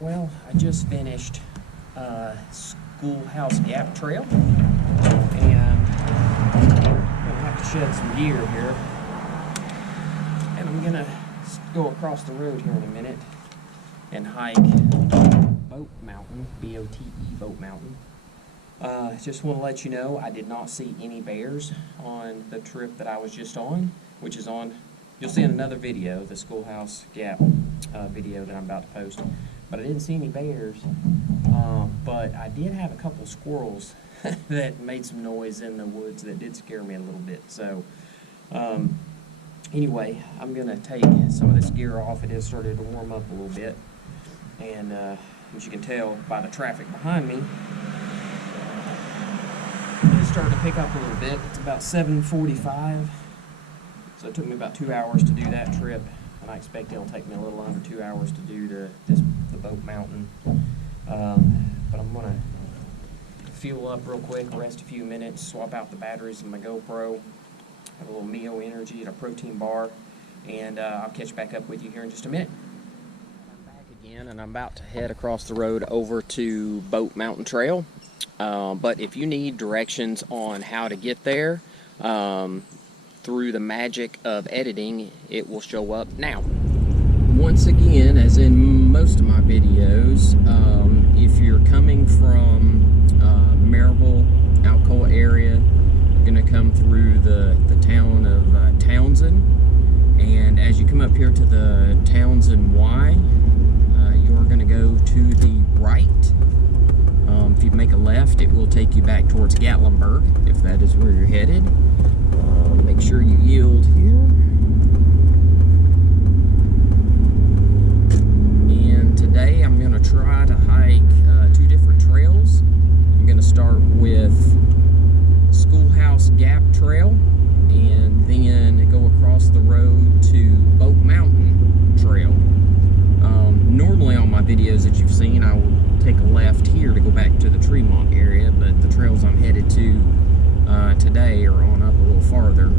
Well, I just finished Schoolhouse Gap Trail, and I'm gonna have to shed some gear here, and I'm gonna go across the road here in a minute and hike Bote Mountain, B-O-T-E, Bote Mountain. Just want to let you know I did not see any bears on the trip that I was just on, which is on, you'll see in another video, the Schoolhouse Gap video that I'm about to post. But I didn't see any bears, but I did have a couple squirrels that made some noise in the woods that did scare me a little bit. So anyway, I'm going to take some of this gear off. It has started to warm up a little bit, and as you can tell by the traffic behind me, it's starting to pick up a little bit. It's about 7:45, so it took me about 2 hours to do that trip, and I expect it'll take me a little under 2 hours to do the Bote Mountain. But I'm going to fuel up real quick, rest a few minutes, swap out the batteries in my GoPro, have a little Mio Energy and a protein bar, and I'll catch back up with you here in just a minute. I'm back again, and I'm about to head across the road over to Bote Mountain Trail. But if you need directions on how to get there, through the magic of editing, it will show up now. Once again, as in most of my videos, if you're coming from Maryville, Alcoa area, you're going to come through the town of Townsend, and as you come up here to the Townsend Y, you're going to go to the right. If you make a left, it will take you back towards Gatlinburg, if that is where you're headed. Make sure you yield here. And today I'm going to try to hike two different trails. I'm going to start with Schoolhouse Gap Trail, and then go across the road to Bote Mountain Trail. Normally on my videos that you've seen, I will take a left here to go back to the Tremont area, but the trails I'm headed to today are on up a little farther.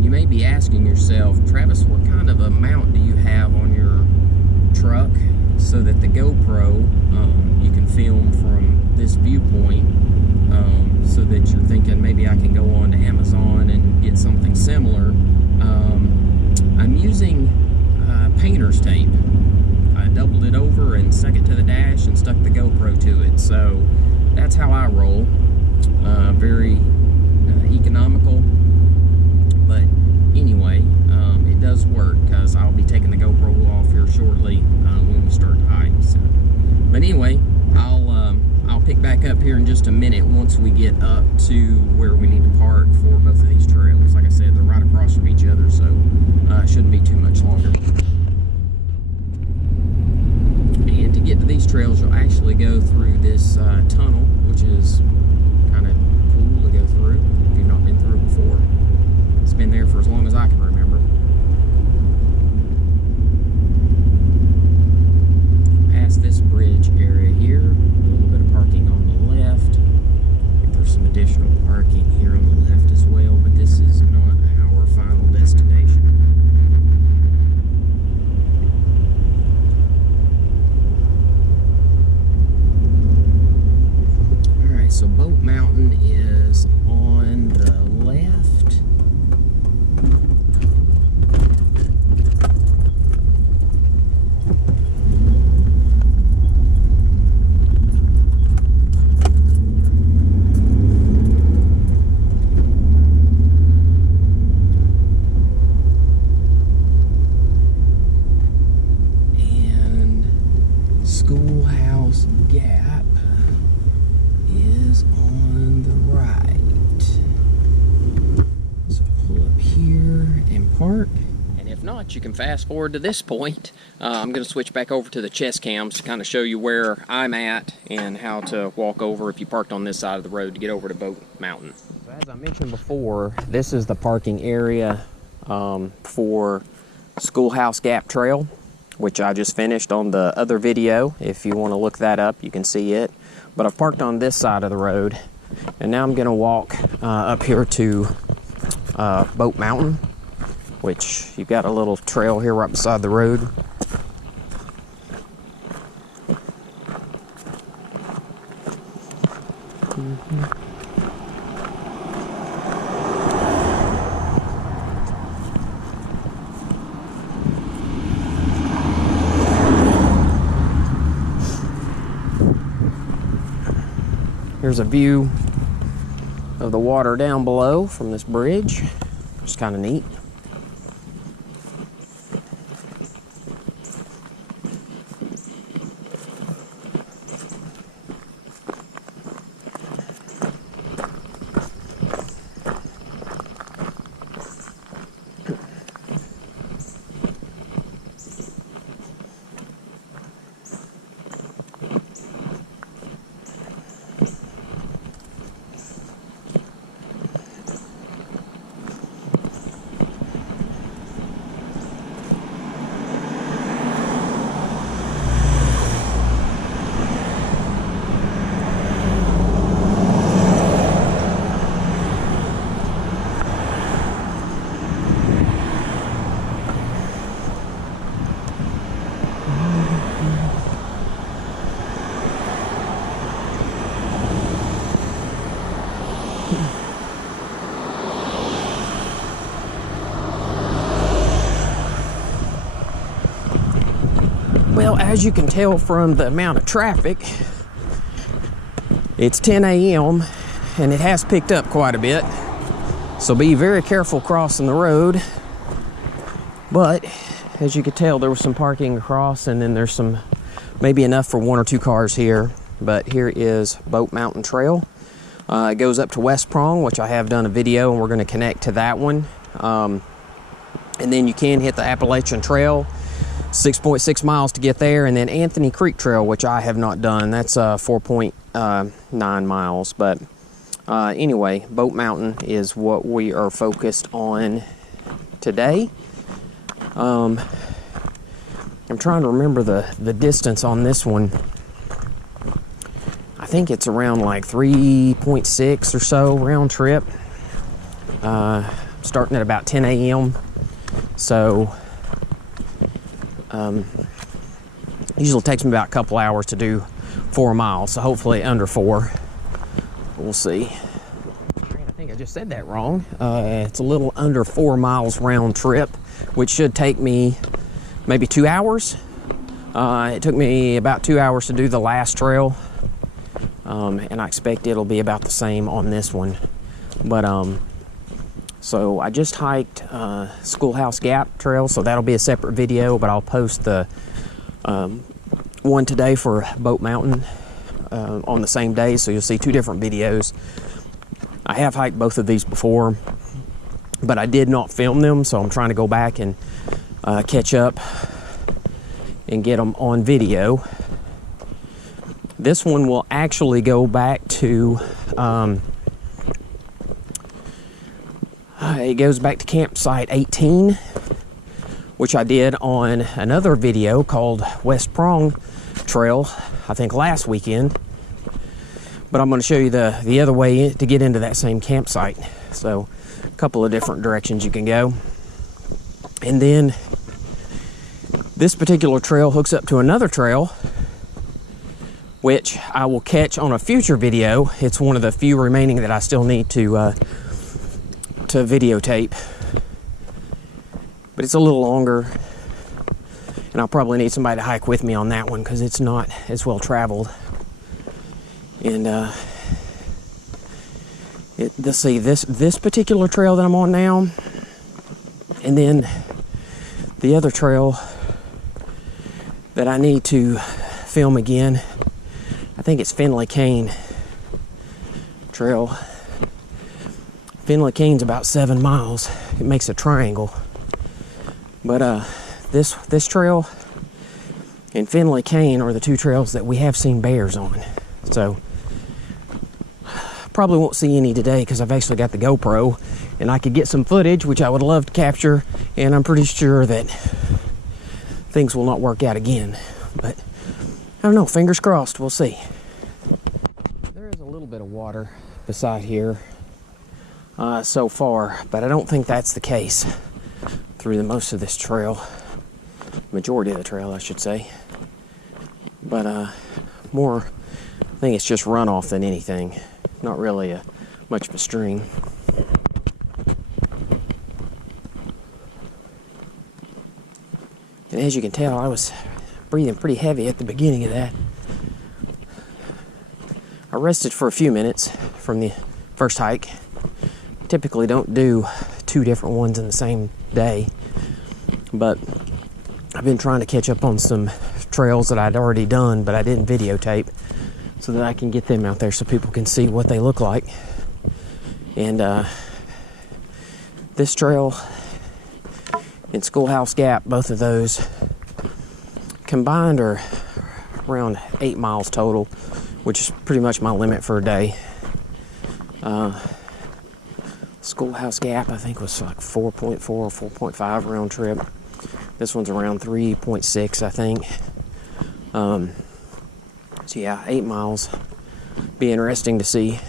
You may be asking yourself, Travis, what kind of a mount do you have on your truck so that the GoPro, you can film from this viewpoint, so that you're thinking maybe I can go on to Amazon and get something similar. I'm using painter's tape. I doubled it over and stuck it to the dash and stuck the GoPro to it. So that's how I roll. Very economical, but anyway, it does work, because I'll be taking the GoPro off here shortly when we start to hike. So, but anyway, I'll pick back up here in just a minute once we get up to where we need to park for both of these trails. Like I said, they're right across from each other, so it shouldn't be too much longer. And to get to these trails, you'll actually go through this tunnel, which is kind of cool to go through if you've not been through it before. It's been there for as long as I can remember. Past this bridge area here, a little bit of parking on the left. I think there's some additional parking here on the left as well, but this is not our final destination. So Bote Mountain is on the left. And Schoolhouse Gap is on the right. So pull up here and park. And if not, you can fast forward to this point. I'm going to switch back over to the chest cams to kind of show you where I'm at and how to walk over if you parked on this side of the road to get over to Bote Mountain. So as I mentioned before, this is the parking area for Schoolhouse Gap Trail, which I just finished on the other video. If you want to look that up, you can see it. But I've parked on this side of the road, and now I'm going to walk up here to Bote Mountain, which you've got a little trail here right beside the road. Here's a view of the water down below from this bridge. It's kind of neat. Well, as you can tell from the amount of traffic, it's 10 a.m. and it has picked up quite a bit. So be very careful crossing the road. But as you can tell, there was some parking across, and then there's some, maybe enough for 1 or 2 cars here. But here is Bote Mountain Trail. It goes up to West Prong, which I have done a video, and we're going to connect to that one. And then you can hit the Appalachian Trail, 6.6 miles to get there, and then Anthony Creek Trail, which I have not done. That's 4.9 miles. But anyway, Bote Mountain is what we are focused on today. I'm trying to remember the distance on this one. I think it's around like 3.6 or so round trip. Starting at about 10 a.m. So usually takes me about a couple hours to do 4 miles, so hopefully under 4. We'll see. I think I just said that wrong. It's a little under 4 miles round trip, which should take me maybe 2 hours. It took me about 2 hours to do the last trail, and I expect it'll be about the same on this one. But so I just hiked Schoolhouse Gap Trail, so that'll be a separate video, but I'll post the one today for Bote Mountain on the same day, so you'll see 2 different videos. I have hiked both of these before, but I did not film them, so I'm trying to go back and catch up and get them on video. This one will actually go back to it goes back to campsite 18, which I did on another video called West Prong Trail, I think last weekend. But I'm going to show you the other way to get into that same campsite. So a couple of different directions you can go. And then this particular trail hooks up to another trail, which I will catch on a future video. It's one of the few remaining that I still need to videotape, but it's a little longer, and I'll probably need somebody to hike with me on that one because it's not as well traveled. And let's see, this particular trail that I'm on now, and then the other trail that I need to film again, I think it's Finley Cane Trail. Finley Cane's about 7 miles. It makes a triangle. But this trail and Finley Cane are the 2 trails that we have seen bears on. So probably won't see any today because I've actually got the GoPro and I could get some footage, which I would love to capture, and I'm pretty sure that things will not work out again. But I don't know, fingers crossed, we'll see. There is a little bit of water beside here so far, but I don't think that's the case through the most of this trail, majority of the trail I should say. But more, I think it's just runoff than anything. not really much of a stream. And as you can tell, I was breathing pretty heavy at the beginning of that. I rested for a few minutes from the first hike. Typically don't do 2 different ones in the same day, but I've been trying to catch up on some trails that I'd already done, but I didn't videotape, so that I can get them out there so people can see what they look like. And this trail and Schoolhouse Gap, both of those combined are around 8 miles total, which is pretty much my limit for a day. Schoolhouse Gap, I think, was like 4.4 or 4.5 round trip. This one's around 3.6, I think. So yeah, 8 miles. Be interesting to see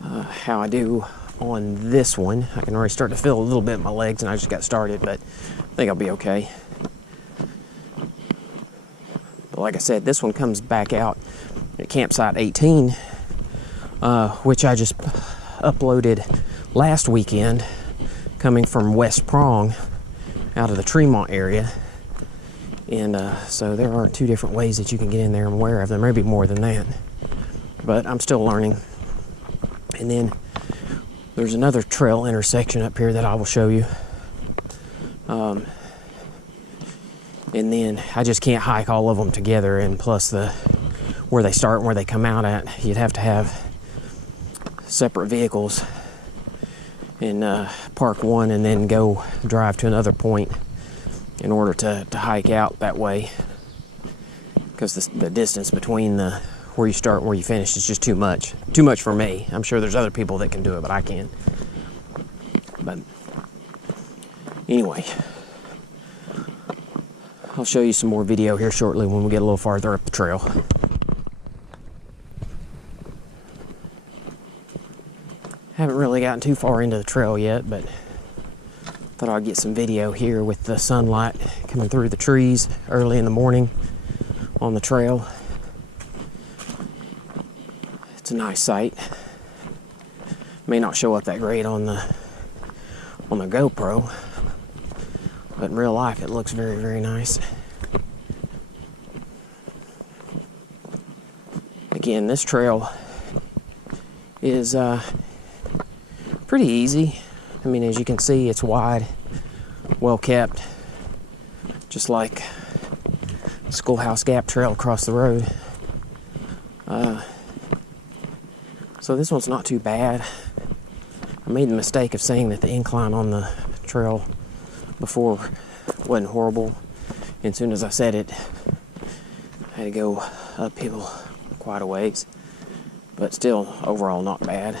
how I do on this one. I can already start to feel a little bit in my legs, and I just got started, but I think I'll be okay. But like I said, this one comes back out at campsite 18, which I just uploaded last weekend, coming from West Prong out of the Tremont area. And so there are 2 different ways that you can get in there. I'm aware of them, maybe more than that, but I'm still learning. And then there's another trail intersection up here that I will show you. And then I just can't hike all of them together, and plus where they start and where they come out at, you'd have to have separate vehicles and park one and then go drive to another point in order to hike out that way, because the distance between where you start and where you finish is just too much for me. I'm sure there's other people that can do it, but I can't. But anyway, I'll show you some more video here shortly when we get a little farther up the trail. Haven't really gotten too far into the trail yet, but thought I'd get some video here with the sunlight coming through the trees early in the morning on the trail. It's a nice sight. May not show up that great on the GoPro, but in real life it looks very, very nice. Again, this trail is pretty easy. I mean, as you can see, it's wide, well kept, just like Schoolhouse Gap Trail across the road. So this one's not too bad. I made the mistake of saying that the incline on the trail before wasn't horrible. And as soon as I said it, I had to go uphill quite a ways. But still, overall, not bad.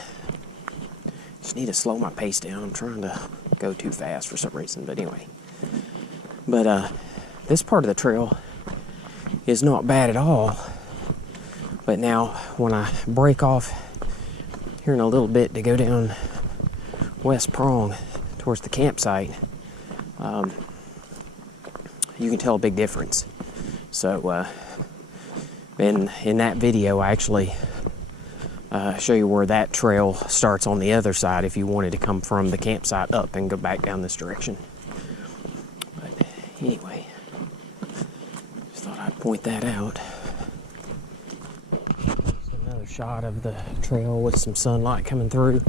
Just need to slow my pace down. I'm trying to go too fast for some reason, but anyway. But this part of the trail is not bad at all. But now, when I break off here in a little bit to go down West Prong towards the campsite, you can tell a big difference. So, in that video, I actually show you where that trail starts on the other side if you wanted to come from the campsite up and go back down this direction. But anyway, just thought I'd point that out. Another shot of the trail with some sunlight coming through.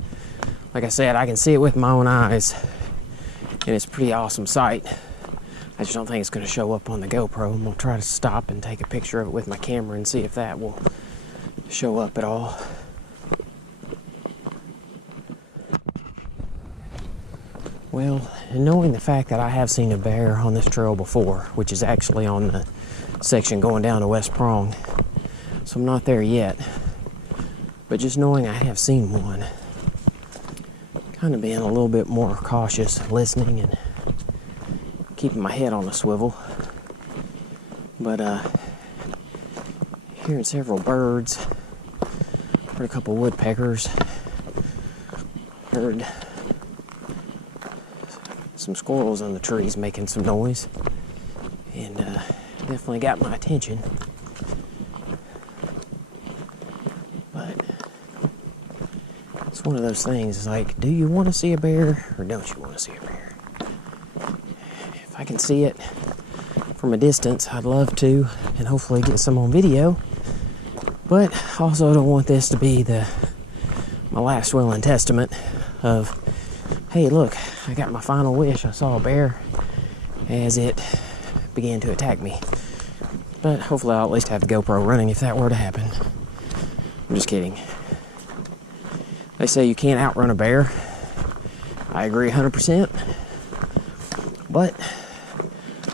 Like I said, I can see it with my own eyes, and it's a pretty awesome sight. I just don't think it's going to show up on the GoPro. I'm going to try to stop and take a picture of it with my camera and see if that will show up at all. Well, and knowing the fact that I have seen a bear on this trail before, which is actually on the section going down to West Prong, so I'm not there yet, but just knowing I have seen one, kind of being a little bit more cautious, listening and keeping my head on a swivel. But hearing several birds, heard a couple woodpeckers, heard some squirrels in the trees making some noise, and definitely got my attention. But It's one of those things, it's like, do you want to see a bear or don't you want to see a bear? If I can see it from a distance, I'd love to, and hopefully get some on video. But also don't want this to be my last will and testament of, hey, look, I got my final wish. I saw a bear as it began to attack me. But hopefully I'll at least have the GoPro running if that were to happen. I'm just kidding. They say you can't outrun a bear. I agree 100%. But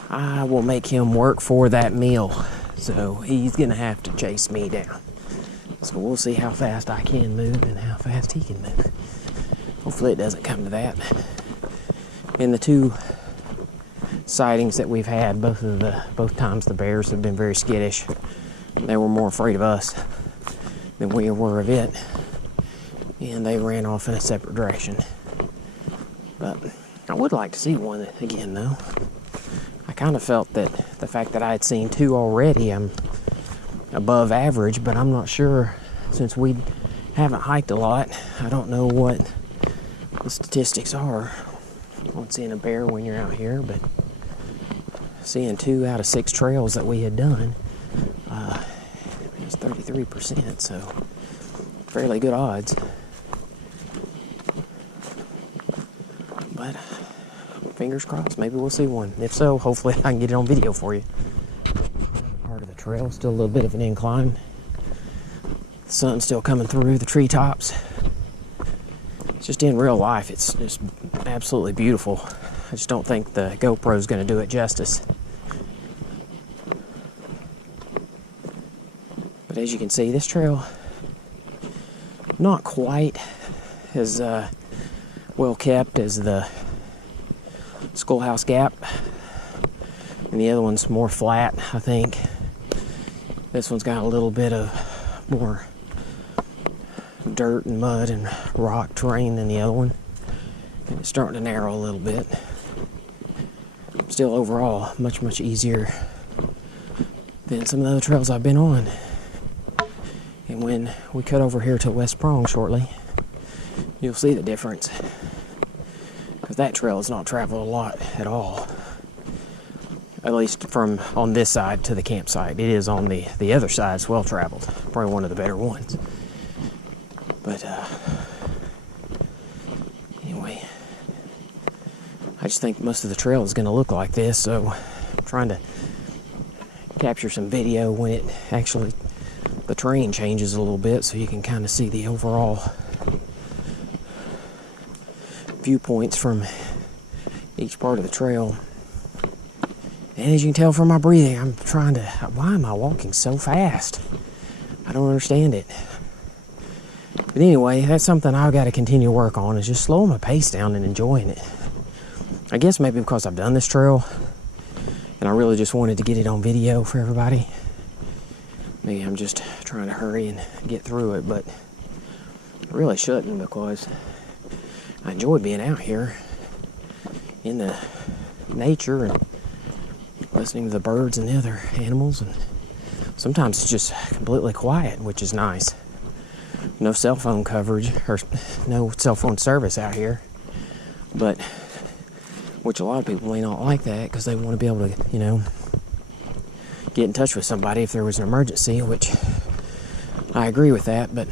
I will make him work for that meal. So he's going to have to chase me down. So we'll see how fast I can move and how fast he can move. Hopefully it doesn't come to that. In the 2 sightings that we've had, both times the bears have been very skittish. They were more afraid of us than we were of it. And they ran off in a separate direction. But I would like to see one again, though. I kind of felt that the fact that I had seen 2 already, I'm above average, but I'm not sure, since we haven't hiked a lot. I don't know what the statistics are on seeing a bear when you're out here, but seeing 2 out of 6 trails that we had done, it was 33%, so fairly good odds. But fingers crossed, maybe we'll see one. If so, hopefully I can get it on video for you. Part of the trail, still a little bit of an incline. The sun's still coming through the treetops. Just in real life, it's just absolutely beautiful. I just don't think the GoPro is going to do it justice. But as you can see, this trail, not quite as well kept as the Schoolhouse Gap, and the other one's more flat, I think. This one's got a little bit of more dirt and mud and rock terrain than the other one, and it's starting to narrow a little bit. Still overall much easier than some of the other trails I've been on. And when we cut over here to West Prong shortly, you'll see the difference, because that trail is not traveled a lot at all, at least from on this side to the campsite. It is on the other side, it's well traveled, probably one of the better ones. But anyway, I just think most of the trail is going to look like this, so I'm trying to capture some video when it actually, the terrain changes a little bit, so you can kind of see the overall viewpoints from each part of the trail. And as you can tell from my breathing, I'm trying to, why am I walking so fast? I don't understand it. But anyway, that's something I've got to continue to work on, is just slowing my pace down and enjoying it. I guess maybe because I've done this trail and I really just wanted to get it on video for everybody. Maybe I'm just trying to hurry and get through it, but I really shouldn't, because I enjoy being out here in the nature and listening to the birds and the other animals, and sometimes it's just completely quiet, which is nice. No cell phone coverage, or no cell phone service out here, but which a lot of people may not like that, because they want to be able to, you know, get in touch with somebody if there was an emergency, which I agree with that, but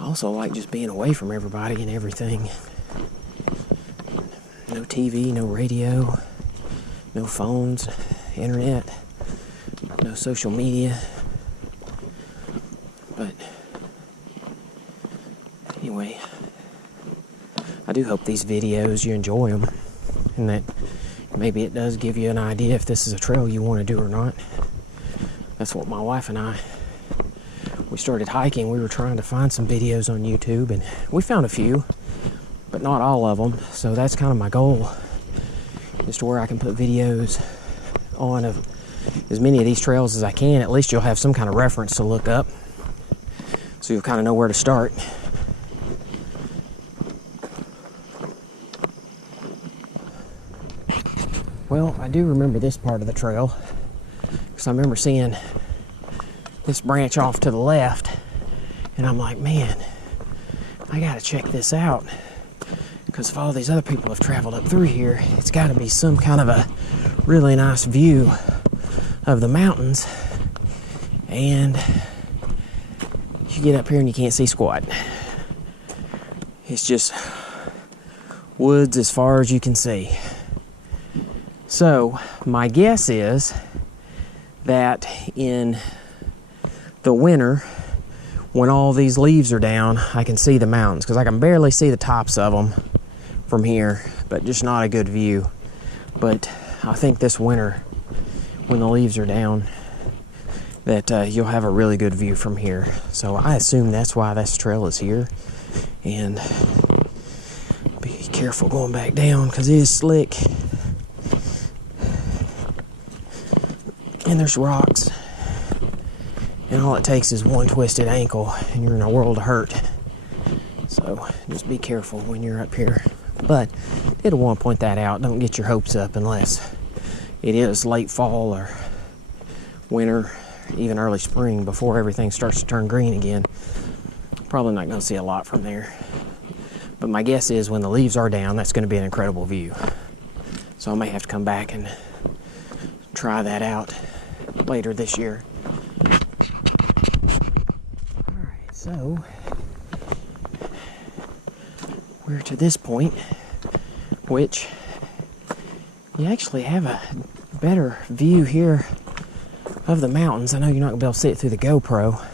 I also like just being away from everybody and everything. No TV, no radio, no phones, internet, no social media. But anyway, I do hope these videos, you enjoy them, and that maybe it does give you an idea if this is a trail you want to do or not. That's what my wife and I, we started hiking. We were trying to find some videos on YouTube, and we found a few, but not all of them. So that's kind of my goal, is to where I can put videos on of as many of these trails as I can. At least you'll have some kind of reference to look up, so you'll kind of know where to start. Well, I do remember this part of the trail, because I remember seeing this branch off to the left, and I'm like, man, I gotta check this out, because if all these other people have traveled up through here, it's gotta be some kind of a really nice view of the mountains. And you get up here and you can't see squat. It's just woods as far as you can see. So my guess is that in the winter, when all these leaves are down, I can see the mountains, because I can barely see the tops of them from here, but just not a good view. But I think this winter, when the leaves are down, that you'll have a really good view from here. So I assume that's why this trail is here. And be careful going back down, because it is slick. And there's rocks. And all it takes is one twisted ankle and you're in a world of hurt. So just be careful when you're up here. But I did want to point that out. Don't get your hopes up unless it is late fall or winter, even early spring, before everything starts to turn green again. Probably not going to see a lot from there. But my guess is when the leaves are down, that's going to be an incredible view. So I may have to come back and try that out later this year. Alright, so we're to this point, which you actually have a better view here of the mountains. I know you're not going to be able to see it through the GoPro,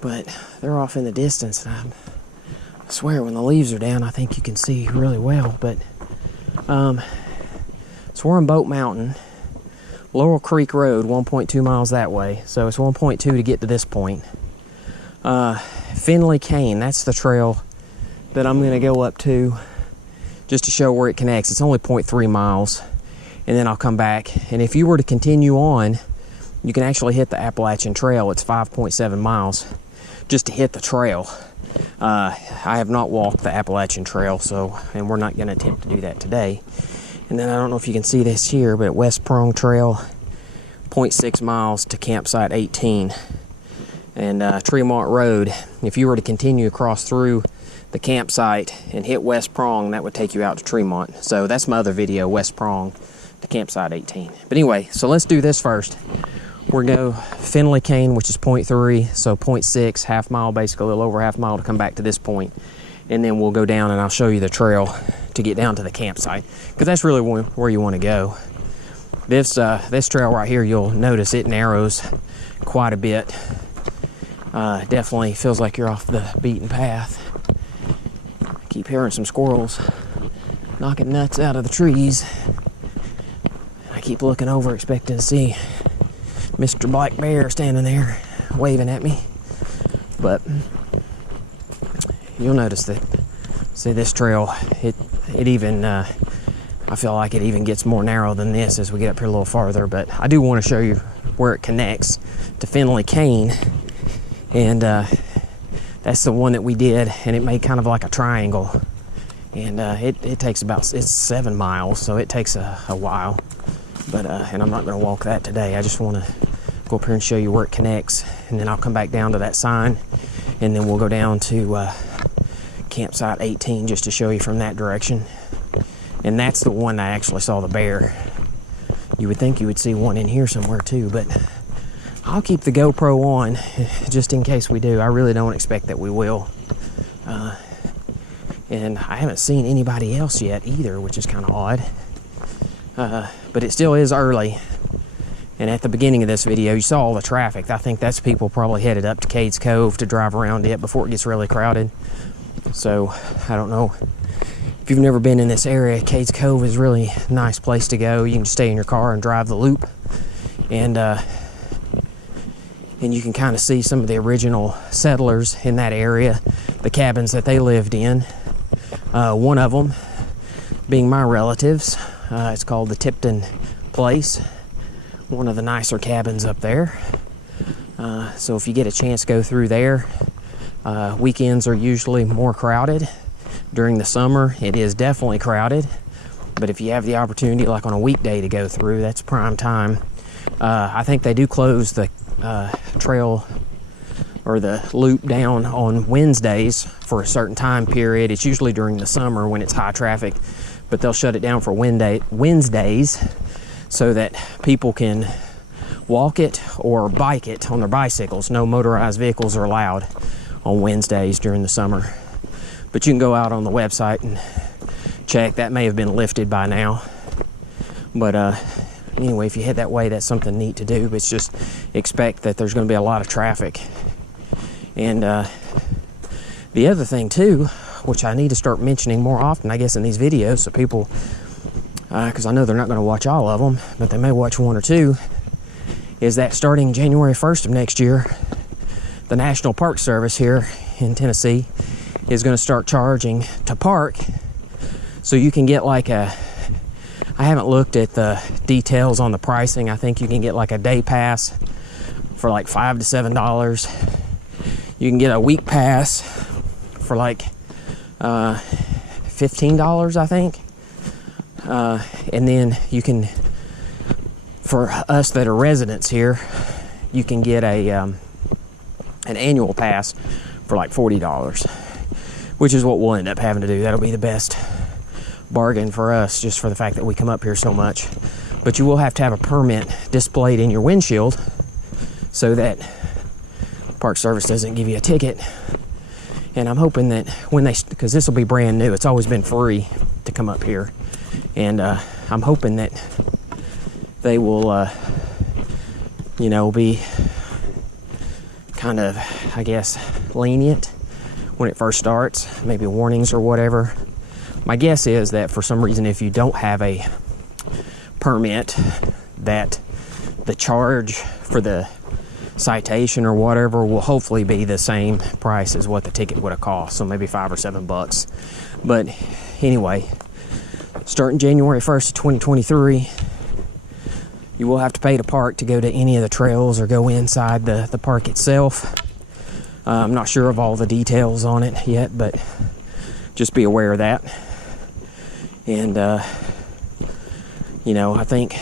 but they're off in the distance. And I swear when the leaves are down, I think you can see really well. But so we're on Bote Mountain. Laurel Creek Road, 1.2 miles that way. So it's 1.2 to get to this point. Finley Cane, that's the trail that I'm going to go up to just to show where it connects. It's only 0.3 miles. And then I'll come back. And if you were to continue on, you can actually hit the Appalachian Trail. It's 5.7 miles just to hit the trail. I have not walked the Appalachian Trail, and we're not going to attempt to do that today. And then I don't know if you can see this here, but West Prong Trail, 0.6 miles to campsite 18. And Tremont Road, if you were to continue across through the campsite and hit West Prong, that would take you out to Tremont. So that's my other video, West Prong to campsite 18. But anyway, so let's do this first. We're going to go Finley Cane, which is 0.3, so 0.6, half mile, basically a little over half mile to come back to this point. And then we'll go down and I'll show you the trail to get down to the campsite, because that's really where you want to go. This trail right here, you'll notice it narrows quite a bit. Definitely feels like you're off the beaten path. I keep hearing some squirrels knocking nuts out of the trees. I keep looking over expecting to see Mr. Black Bear standing there waving at me. But you'll notice that, see this trail, it even, I feel like it even gets more narrow than this as we get up here a little farther. But I do want to show you where it connects to Finley Cane. And that's the one that we did, and it made kind of like a triangle. And it takes about, it's 7 miles, so it takes a while. But and I'm not going to walk that today. I just want to go up here and show you where it connects, and then I'll come back down to that sign, and then we'll go down to campsite 18 just to show you from that direction. And that's the one I actually saw the bear. You would think you would see one in here somewhere too, but I'll keep the GoPro on just in case we do. I really don't expect that we will. And I haven't seen anybody else yet either, which is kind of odd. But it still is early. And at the beginning of this video, you saw all the traffic. I think that's people probably headed up to Cades Cove to drive around it before it gets really crowded. So, I don't know. If you've never been in this area, Cades Cove is a really nice place to go. You can just stay in your car and drive the loop. And you can kind of see some of the original settlers in that area, the cabins that they lived in. One of them being my relatives. It's called the Tipton Place. One of the nicer cabins up there. So if you get a chance to go through there, weekends are usually more crowded. During the summer, it is definitely crowded. But if you have the opportunity, like on a weekday, to go through, that's prime time. I think they do close the trail or the loop down on Wednesdays for a certain time period. It's usually during the summer when it's high traffic, but they'll shut it down for Wednesdays so that people can walk it or bike it on their bicycles. No motorized vehicles are allowed on Wednesdays during the summer. But you can go out on the website and check. That may have been lifted by now. But anyway, if you head that way, that's something neat to do. But it's just expect that there's going to be a lot of traffic. And the other thing too, which I need to start mentioning more often, I guess, in these videos, so people, because I know they're not going to watch all of them, but they may watch one or two, is that starting January 1st of next year, the National Park Service here in Tennessee is going to start charging to park. So you can get like a, I haven't looked at the details on the pricing. I think you can get like a day pass for like $5 to $7. You can get a week pass for like $15, I think. And then you can, for us that are residents here, you can get a an annual pass for like $40, which is what we'll end up having to do. That'll be the best bargain for us, just for the fact that we come up here so much. But you will have to have a permit displayed in your windshield so that Park Service doesn't give you a ticket. And I'm hoping that when they, because this will be brand new, it's always been free to come up here, and I'm hoping that they will you know, be kind of, I guess, lenient when it first starts, maybe warnings or whatever. My guess is that for some reason, if you don't have a permit, that the charge for the citation or whatever will hopefully be the same price as what the ticket would have cost, so maybe $5 or $7. But anyway, starting January 1st of 2023, you will have to pay to park to go to any of the trails or go inside the park itself. I'm not sure of all the details on it yet, but just be aware of that. And you know, I think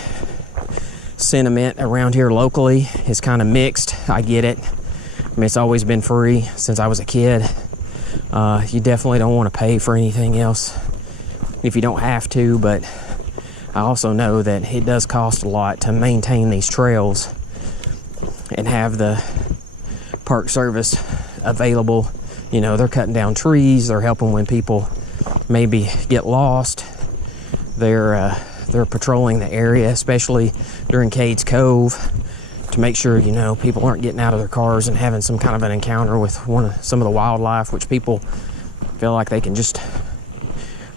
sentiment around here locally is kind of mixed. I get it. I mean, it's always been free since I was a kid. You definitely don't want to pay for anything else if you don't have to, but I also know that it does cost a lot to maintain these trails and have the Park Service available. You know, they're cutting down trees, they're helping when people maybe get lost. They're patrolling the area, especially during Cades Cove, to make sure, you know, people aren't getting out of their cars and having some kind of an encounter with some of the wildlife, which people feel like they can just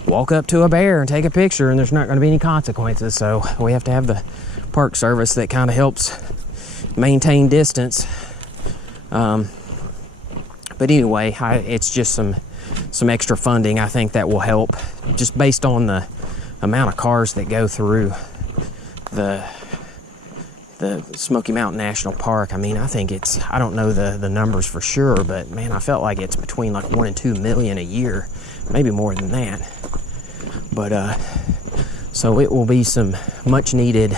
walk up to a bear and take a picture and there's not going to be any consequences. So we have to have the Park Service that kind of helps maintain distance. But anyway, it's just some extra funding. I think that will help, just based on the amount of cars that go through the Smoky Mountain National Park. I mean, I think it's, I don't know the numbers for sure, but man, I felt like it's between like 1 and 2 million a year, maybe more than that. But so it will be some much needed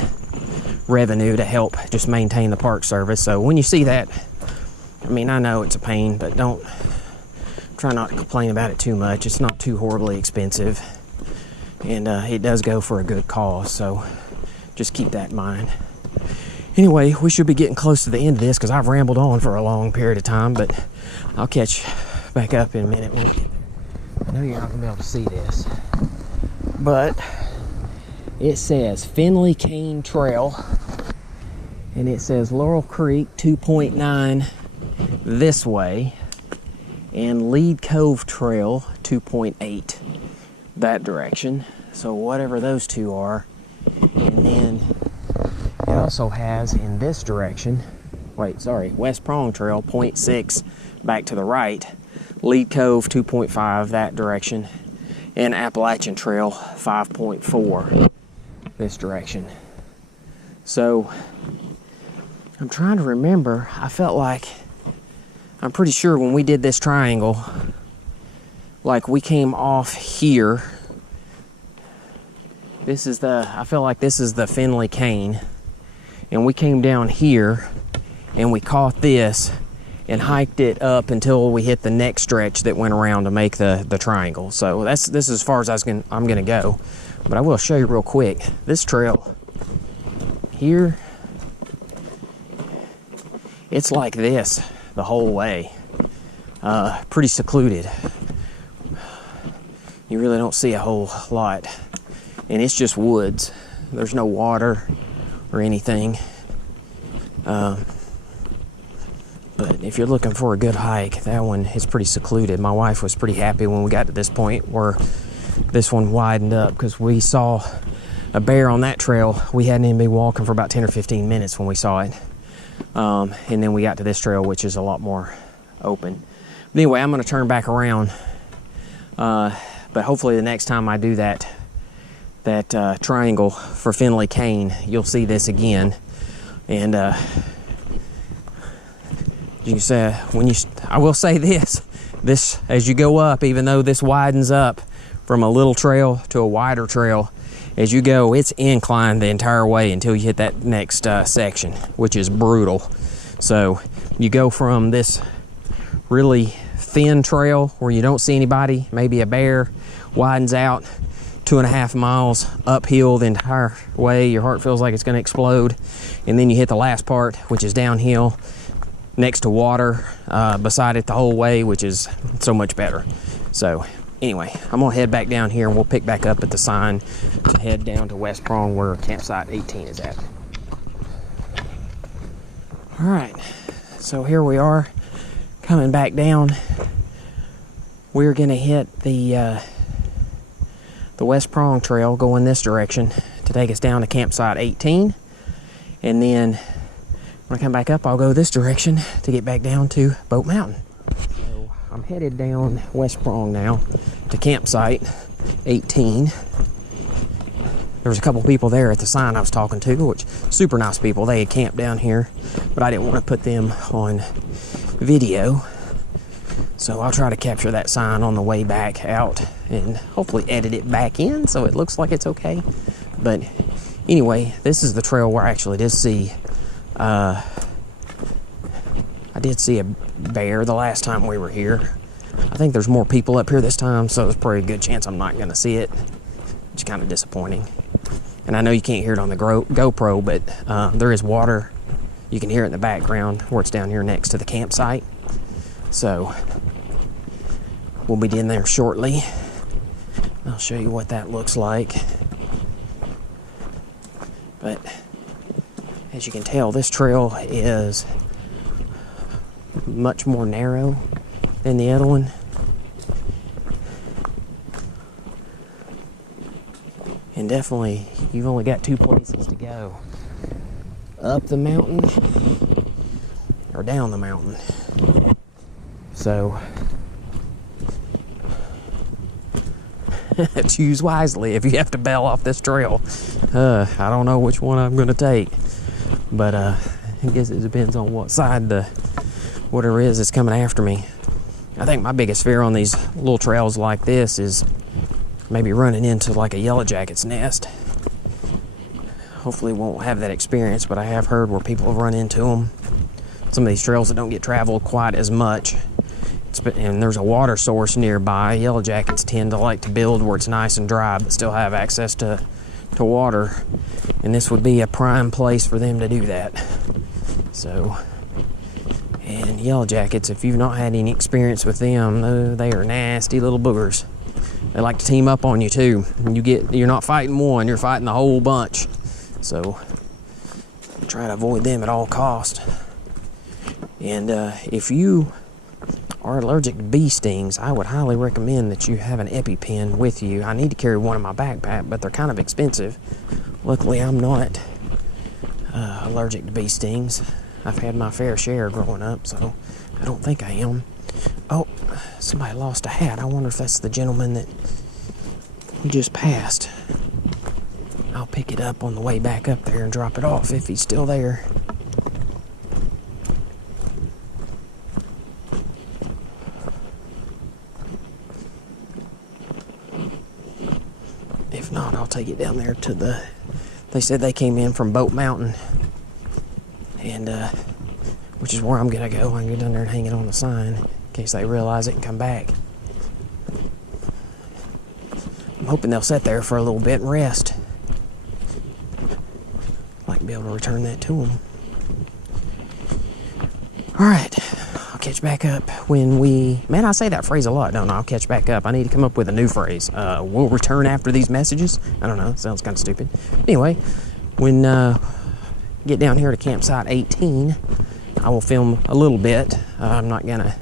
revenue to help just maintain the Park Service. So when you see that, I mean, I know it's a pain, but try not to complain about it too much. It's not too horribly expensive, and it does go for a good cause, so just keep that in mind. Anyway, we should be getting close to the end of this because I've rambled on for a long period of time, but I'll catch back up in a minute when we get there. I know you're not going to be able to see this, but it says Finley Cane Trail, and it says Laurel Creek 2.9 this way, and Lead Cove Trail 2.8 that direction. So whatever those two are. And then it also has in this direction, West Prong Trail 0.6 back to the right, Lead Cove 2.5 that direction, and Appalachian Trail 5.4 this direction. So I'm trying to remember, I'm pretty sure when we did this triangle, like we came off here. I feel like this is the Finley Cane, and we came down here and we caught this and hiked it up until we hit the next stretch that went around to make the triangle. So this is as far as I'm gonna go. But I will show you real quick. This trail here, it's like this the whole way. Pretty secluded. You really don't see a whole lot. And it's just woods. There's no water or anything. But if you're looking for a good hike, that one is pretty secluded. My wife was pretty happy when we got to this point where this one widened up, because we saw a bear on that trail. We hadn't even been walking for about 10 or 15 minutes when we saw it. And then we got to this trail, which is a lot more open. But anyway, I'm going to turn back around. But hopefully the next time I do that triangle for Finley Cane, you'll see this again. And you can say, I will say this, as you go up, even though this widens up from a little trail to a wider trail, as you go, it's inclined the entire way until you hit that next section, which is brutal. So you go from this really thin trail where you don't see anybody, maybe a bear, widens out 2.5 miles uphill the entire way. Your heart feels like it's going to explode. And then you hit the last part, which is downhill next to water beside it the whole way, which is so much better. So anyway, I'm gonna head back down here and we'll pick back up at the sign to head down to West Prong where campsite 18 is at. All right, so here we are coming back down. We're gonna hit the West Prong Trail going this direction to take us down to campsite 18, and then when I come back up, I'll go this direction to get back down to Bote Mountain. So I'm headed down West Prong now to campsite 18. There was a couple people there at the sign I was talking to, which super nice people. They had camped down here, but I didn't want to put them on video. So I'll try to capture that sign on the way back out and hopefully edit it back in so it looks like it's okay. But anyway, this is the trail where I actually did see I did see a bear the last time we were here. I think there's more people up here this time, so there's probably a good chance I'm not going to see it, which is kind of disappointing. And I know you can't hear it on the GoPro, but there is water. You can hear it in the background where it's down here next to the campsite. So we'll be in there shortly. I'll show you what that looks like. But as you can tell, this trail is much more narrow than the other one. And definitely, you've only got two places to go. Up the mountain or down the mountain. So, choose wisely if you have to bail off this trail. I don't know which one I'm going to take. But I guess it depends on what side whatever it is that's coming after me. I think my biggest fear on these little trails like this is maybe running into like a yellow jacket's nest. Hopefully won't have that experience, but I have heard where people have run into them. Some of these trails that don't get traveled quite as much. And there's a water source nearby. Yellow jackets tend to like to build where it's nice and dry, but still have access to water. And this would be a prime place for them to do that. So, and yellow jackets, if you've not had any experience with them, they are nasty little boogers. They like to team up on you too. You're not fighting one, you're fighting the whole bunch. So try to avoid them at all costs. And if you are allergic to bee stings, I would highly recommend that you have an EpiPen with you. I need to carry one in my backpack, but they're kind of expensive. Luckily, I'm not allergic to bee stings. I've had my fair share growing up, so I don't think I am. Oh, somebody lost a hat. I wonder if that's the gentleman that we just passed. I'll pick it up on the way back up there and drop it off if he's still there. If not, I'll take it down there to they said they came in from Bote Mountain and which is where I'm gonna go. I can go down there and hang it on the sign in case they realize it and come back. I'm hoping they'll sit there for a little bit and rest. I'd like to be able to return that to them. Alright, I'll catch back up when we... Man, I say that phrase a lot, don't I? I'll catch back up. I need to come up with a new phrase. We'll return after these messages. I don't know, it sounds kind of stupid. Anyway, when get down here to campsite 18, I will film a little bit. I'm not going to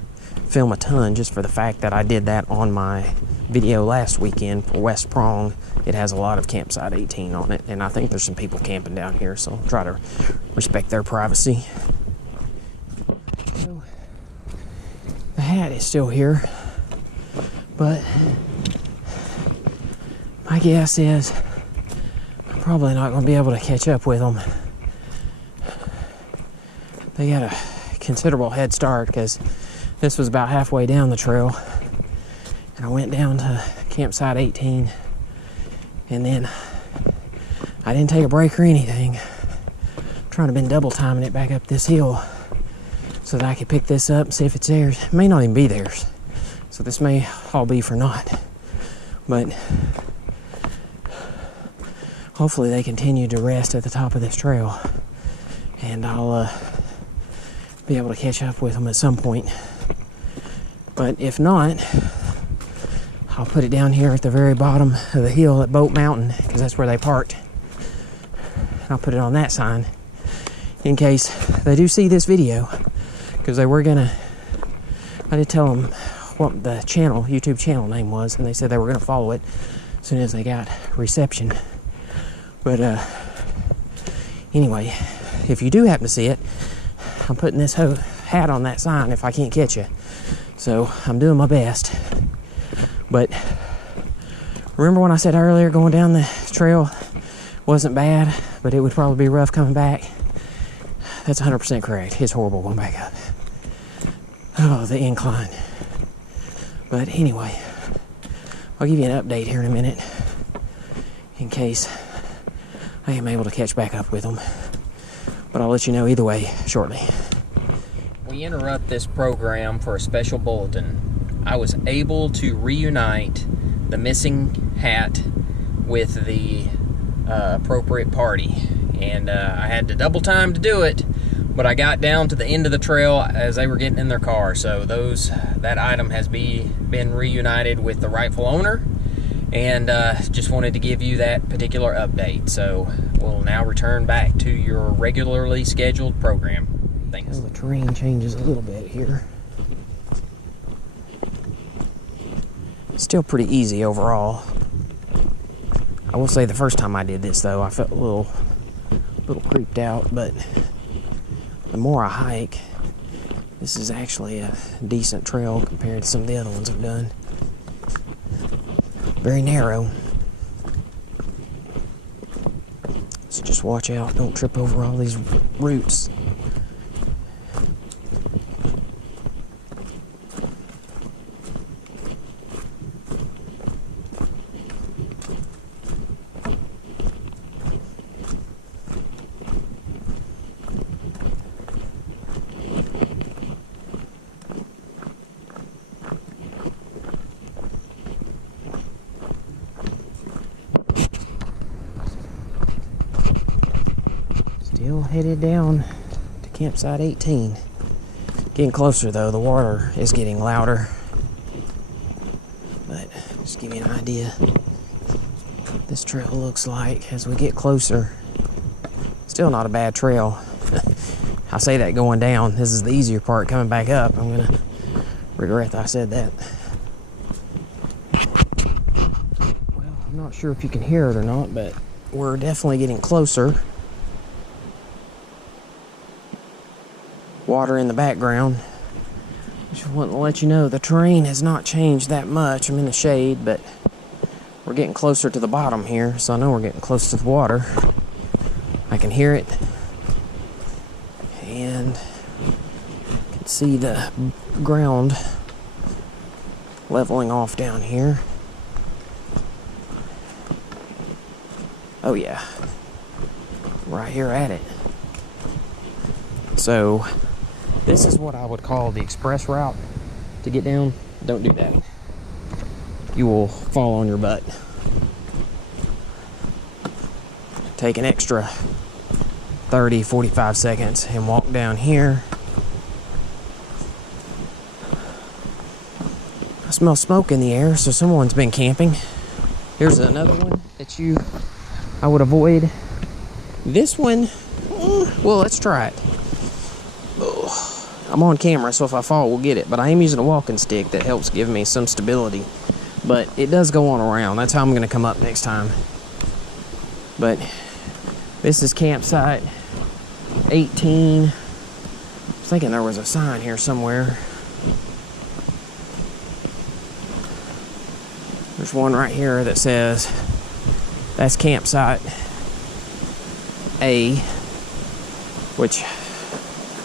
film a ton just for the fact that I did that on my video last weekend for West Prong. It has a lot of campsite 18 on it, and I think there's some people camping down here, so I'll try to respect their privacy. So, the hat is still here, but my guess is I'm probably not going to be able to catch up with them. They got a considerable head start because this was about halfway down the trail, and I went down to campsite 18, and then I didn't take a break or anything. I'm trying to been double timing it back up this hill so that I could pick this up and see if it's theirs. It may not even be theirs, so this may all be for naught, but hopefully they continue to rest at the top of this trail, and I'll be able to catch up with them at some point. But if not, I'll put it down here at the very bottom of the hill at Bote Mountain, because that's where they parked. I'll put it on that sign in case they do see this video, because they were gonna... I did tell them what the channel, YouTube channel name was, and they said they were gonna follow it as soon as they got reception. But anyway, if you do happen to see it, I'm putting this hat on that sign if I can't catch you. So I'm doing my best. But remember when I said earlier going down the trail wasn't bad, but it would probably be rough coming back? That's 100% correct. It's horrible going back up. Oh, the incline. But anyway, I'll give you an update here in a minute in case I am able to catch back up with them. But I'll let you know either way shortly. We interrupt this program for a special bulletin. I was able to reunite the missing hat with the appropriate party, and I had to double time to do it, but I got down to the end of the trail as they were getting in their car, so that item has been reunited with the rightful owner, and just wanted to give you that particular update. So we'll now return back to your regularly scheduled program. Thanks. Well, the terrain changes a little bit here. Still pretty easy overall. I will say the first time I did this though, I felt a little creeped out, but the more I hike, this is actually a decent trail compared to some of the other ones I've done. Very narrow. So just watch out, don't trip over all these roots. Still headed down to campsite 18. Getting closer though, the water is getting louder. But just give you an idea what this trail looks like as we get closer. Still not a bad trail. I say that going down. This is the easier part. Coming back up, I'm gonna regret that I said that. Well, I'm not sure if you can hear it or not, but we're definitely getting closer. Water in the background. Just wanted to let you know the terrain has not changed that much. I'm in the shade, but we're getting closer to the bottom here, so I know we're getting close to the water. I can hear it, and you can see the ground leveling off down here. Oh yeah, right here at it. So This is what I would call the express route to get down. Don't do that. You will fall on your butt. Take an extra 30, 45 seconds and walk down here. I smell smoke in the air, so someone's been camping. Here's another one that I would avoid. This one, well, let's try it. I'm on camera, so if I fall, we'll get it. But I am using a walking stick that helps give me some stability. But it does go on around. That's how I'm going to come up next time. But this is campsite 18. I was thinking there was a sign here somewhere. There's one right here that says that's campsite A, which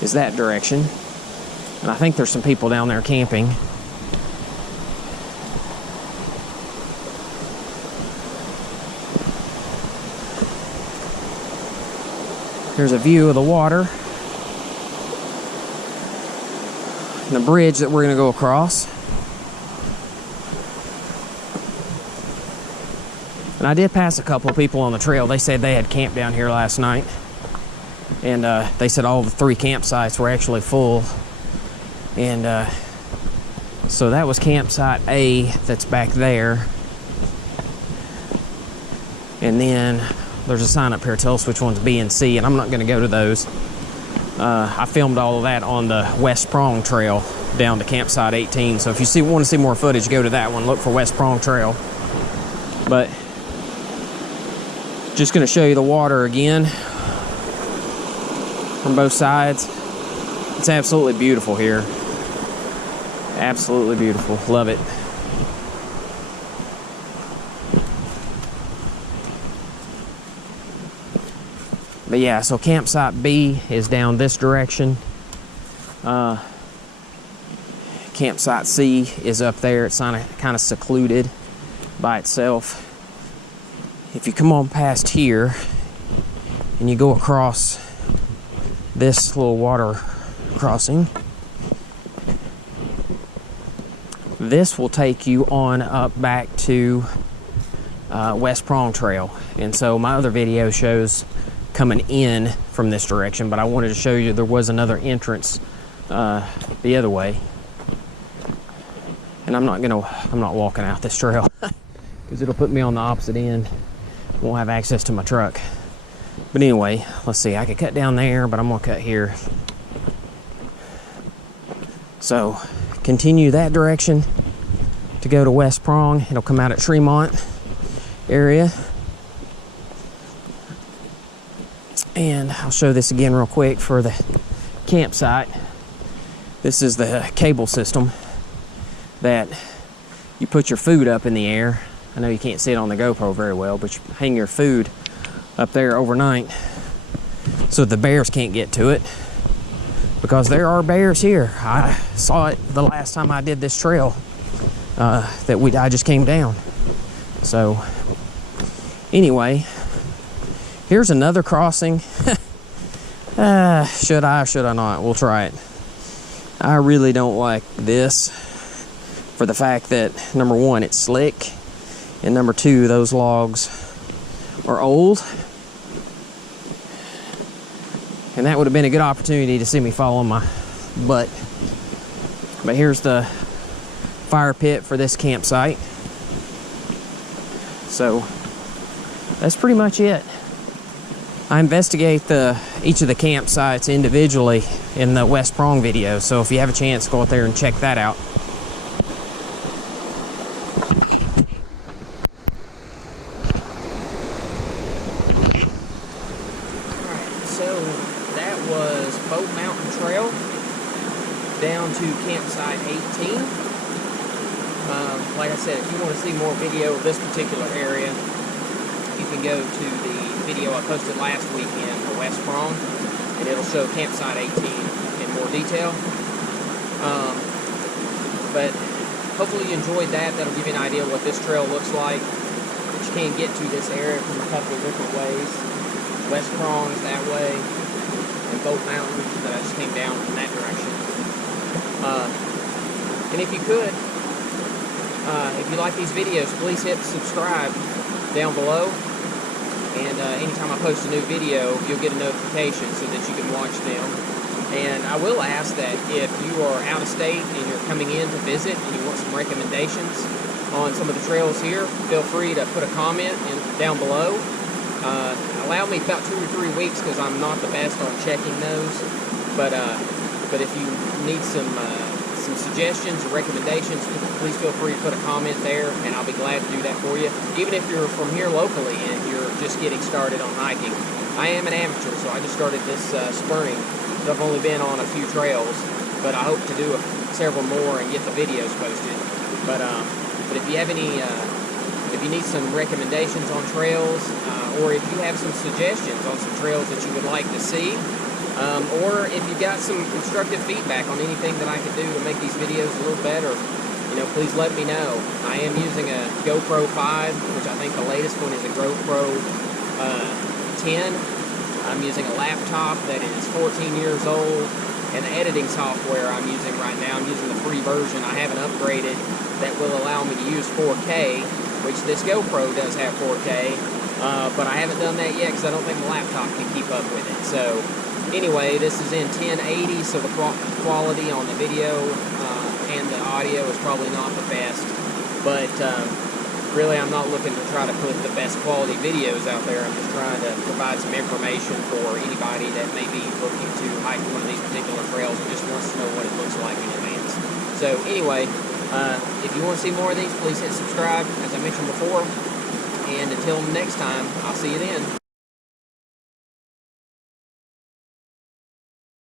is that direction. And I think there's some people down there camping. Here's a view of the water and the bridge that we're going to go across. And I did pass a couple of people on the trail. They said they had camped down here last night. And they said all the 3 campsites were actually full. And so that was campsite A that's back there. And then there's a sign up here that tells us which one's B and C, and I'm not going to go to those. I filmed all of that on the West Prong Trail down to campsite 18. So if you want to see more footage, go to that one. Look for West Prong Trail. But just going to show you the water again from both sides. It's absolutely beautiful here. Absolutely beautiful. Love it. But yeah, so campsite B is down this direction. Campsite C is up there. It's kind of secluded by itself. If you come on past here and you go across this little water crossing, this will take you on up back to West Prong Trail. And so my other video shows coming in from this direction, but I wanted to show you there was another entrance the other way. And I'm not walking out this trail because it'll put me on the opposite end. Won't have access to my truck. But anyway, let's see. I could cut down there, but I'm gonna cut here. So continue that direction to go to West Prong. It'll come out at Tremont area. And I'll show this again real quick for the campsite. This is the cable system that you put your food up in the air. I know you can't see it on the GoPro very well, but you hang your food up there overnight so the bears can't get to it, because there are bears here. I saw it the last time I did this trail I just came down. So anyway, here's another crossing. Should I not? We'll try it. I really don't like this for the fact that, number one, it's slick, and number two, those logs are old. And that would have been a good opportunity to see me fall on my butt. But here's the fire pit for this campsite. So that's pretty much it. I investigate each of the campsites individually in the West Prong video, so if you have a chance, go out there and check that out. Alright, so that was Bote Mountain Trail down to campsite 18. Like I said, if you want to see more video of this particular area, you can go to the video I posted last weekend for West Prong, and it'll show campsite 18 in more detail. But hopefully you enjoyed that. That'll give you an idea of what this trail looks like. But you can get to this area from a couple of different ways. West Prong is that way, and in Bote Mountain that I just came down from that direction. And if you could, if you like these videos, please hit subscribe down below. And anytime I post a new video, you'll get a notification so that you can watch them. And I will ask that if you are out of state and you're coming in to visit and you want some recommendations on some of the trails here, feel free to put a comment down below. Allow me about 2 or 3 weeks because I'm not the best on checking those. But if you need some suggestions or recommendations, please feel free to put a comment there, and I'll be glad to do that for you. Even if you're from here locally and you're just getting started on hiking. I am an amateur, so I just started this spring. So I've only been on a few trails, but I hope to do several more and get the videos posted. But if you have any, if you need some recommendations on trails, or if you have some suggestions on some trails that you would like to see, or if you got some constructive feedback on anything that I could do to make these videos a little better, please let me know. I am using a GoPro 5, which I think the latest one is a GoPro 10. I'm using a laptop that is 14 years old, and the editing software I'm using right now, I'm using the free version. I haven't upgraded that will allow me to use 4K, which this GoPro does have 4K, but I haven't done that yet because I don't think the laptop can keep up with it. So anyway, this is in 1080, so the quality on the video and the audio is probably not the best, but really I'm not looking to try to put the best quality videos out there. I'm just trying to provide some information for anybody that may be looking to hike one of these particular trails and just wants to know what it looks like in advance. So anyway, if you want to see more of these, please hit subscribe, as I mentioned before, and until next time, I'll see you then.